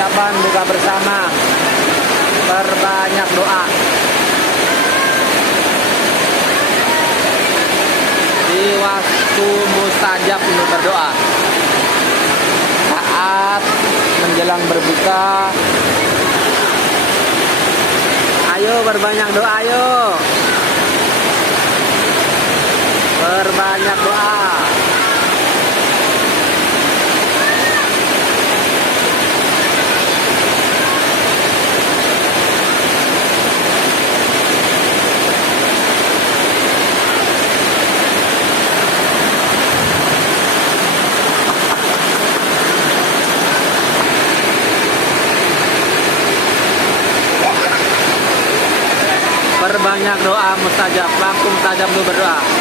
persiapan buka bersama. Perbanyak doa. Di waktu mustajab untuk berdoa. Saat menjelang berbuka. Ayo berbanyak doa, ayo. Berbanyak doa. Perbanyak doa mustajab, waktu mustajab untuk berdoa.